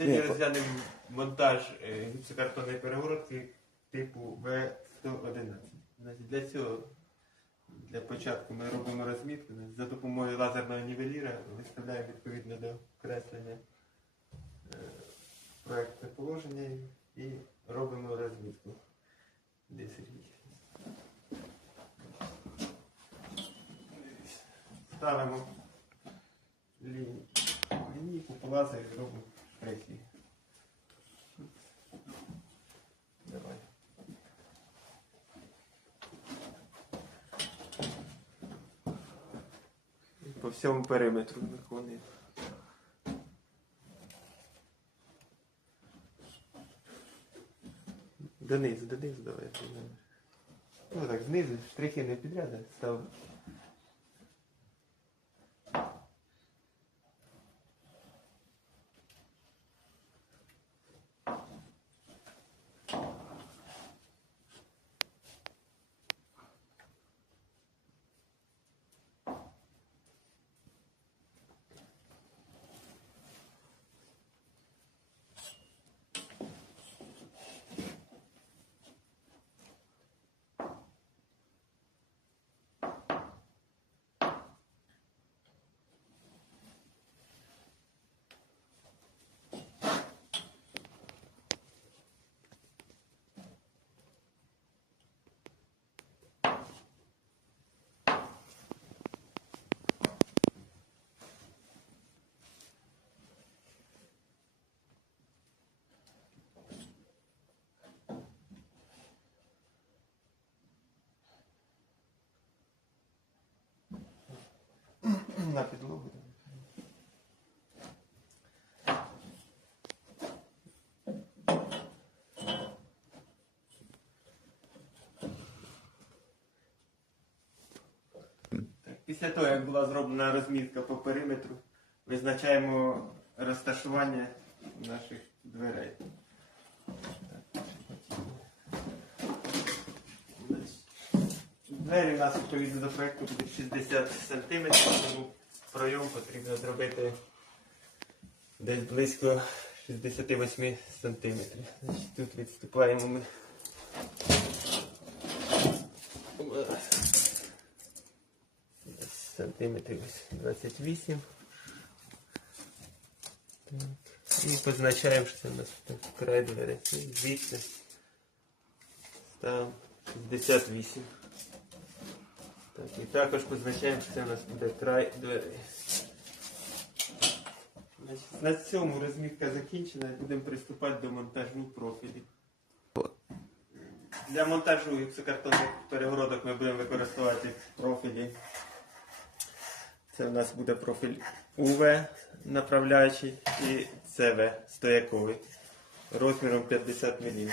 Сьогодні розглянемо монтаж е, гіпсокартонної перегородки типу В111. Для цього, для початку ми робимо розмітку. За допомогою лазерного нівеліра виставляємо відповідно до креслення е, проектне положення і робимо розмітку. Де Сергій? Ставимо лінійку по лазері робимо штрихи. Давай. По всьому периметру виконуємо. Донизу, донизу давай. Ну так, знизу, штрихи не підряд, став. На підлогу. Так, Після того, як була зроблена розмітка по периметру, визначаємо розташування наших дверей. Двері у нас відповідно до проєкту будуть 60 см, тому пройом потрібно зробити десь близько 68 см. Тут відступаємо ми. Десь Сантиметрів 28. Так. І позначаємо, що це у нас край двері. Звідси ставимо 68. Так, і також позначаємо, що це у нас буде край. Значить, На цьому розмітка закінчена і будемо приступати до монтажу профілів. Для монтажу гіпсокартонних перегородок ми будемо використовувати профілі. Це у нас буде профіль УВ направляючий і ЦВ стояковий розміром 50 мм.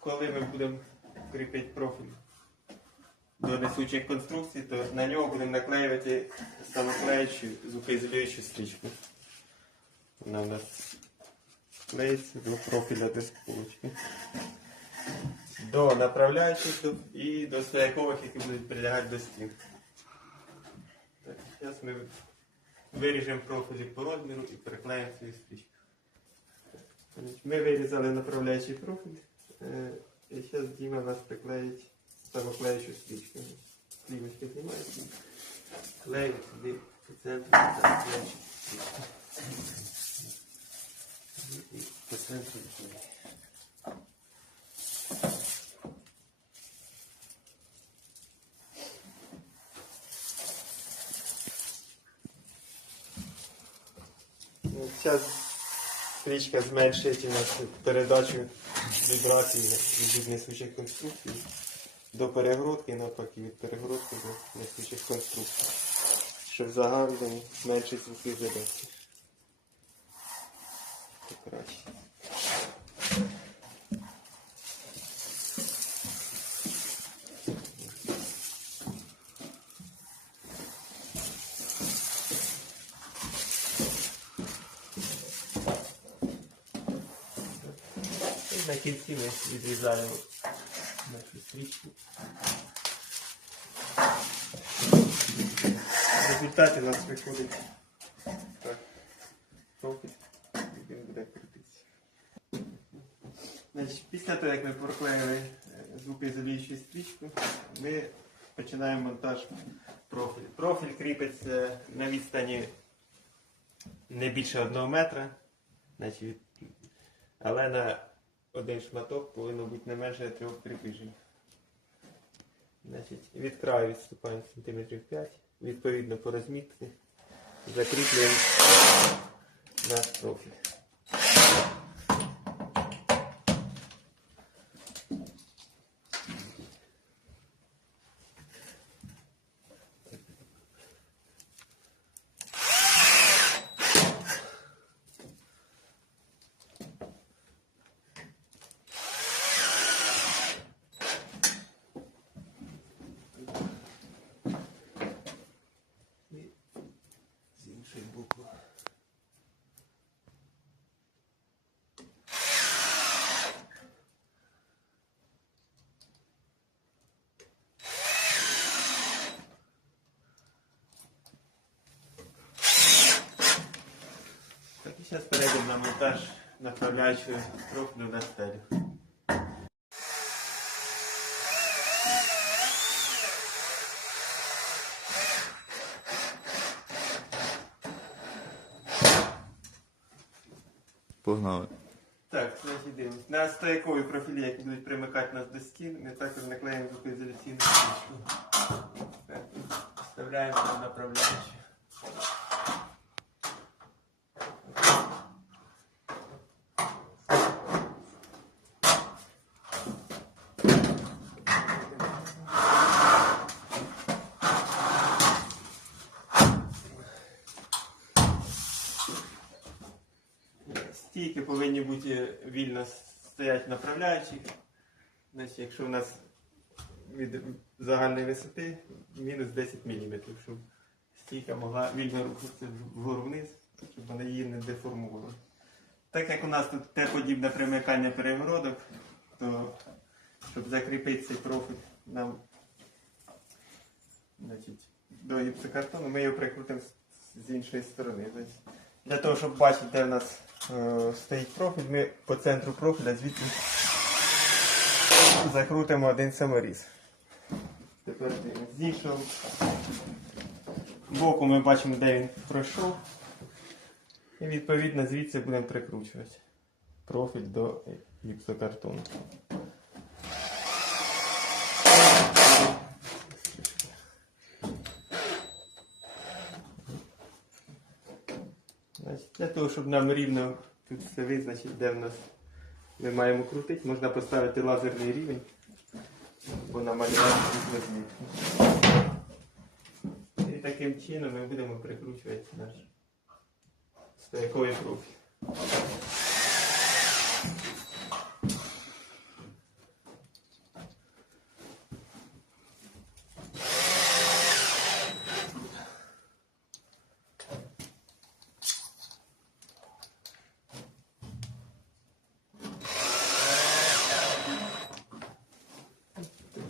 Коли ми будемо кріпити профіль до несучих конструкцій, то на нього будемо наклеювати самоклеючу звукоізолюючу стрічку. Вона у нас клеїться до профіля до полочки. До направляючих і до стоякових, які будуть прилягати до стін. Зараз ми виріжемо профілі по розміру і приклеїмо свою стрічку. Ми вирізали направляючий профіль. е, І зараз Діма нас приклеїть самоклеючу стрічку. Плівочки знімається. Клеїмо сюди по центру самоклеючу стрічку. По центру клеїмо. Зараз стрічка зменшить у нас передачу вібрацій від несучих конструкцій до перегородки, навпаки від перегородки до несучих конструкцій. Щоб загально зменшить звуки задачі. На кінці ми відрізаємо нашу стрічку. В результаті у нас виходить так. профіль, буде крутитися. Значить, після того, як ми проклеїли е, звукоізолюючу стрічку, ми починаємо монтаж профілю. Профіль кріпиться на відстані не більше одного метра, значить, але на один шматок повинно бути не менше трьох кріпежів. Значить, від краю відступаємо сантиметрів 5, відповідно по розмітці закріплюємо наш профіль. І з іншої боку. Так, і зараз перейдемо на монтаж направляючого профілю на стелю. Погнали. Так, значить дивимось. На стоякові профілі, які будуть примикати нас до стін, ми також наклеїмо звукоізоляційну стрічку. Вставляємо на направляючі. Стійки повинні бути вільно стоять направляючих. Значить, якщо в нас від загальної висоти мінус 10 мм, щоб стійка могла вільно рухатися вгору вниз, щоб вона її не деформувала. Так як у нас тут Т-подібне примикання перегородок, то щоб закріпити цей профіль, нам значить, до гіпсокартону ми його прикрутимо з- іншої сторони. Для того, щоб бачити, де в нас стоїть профіль, ми по центру профіля звідти закрутимо один саморіз. Тепер він з боку ми бачимо, де він пройшов. І відповідно звідси будемо прикручувати профіль до гіпсокартону. Значить, для того, щоб нам рівно тут все визначити, де в нас ми маємо крутити, можна поставити лазерний рівень, бо намалювати. І таким чином ми будемо прикручувати наш стояковий профіль.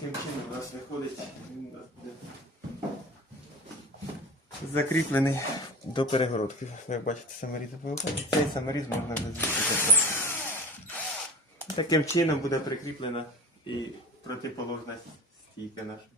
Таким чином у нас виходить він закріплений до перегородки. Як бачите, саморіз виходить. Цей саморіз можна вже. Таким чином буде прикріплена і протиположна стійка наша.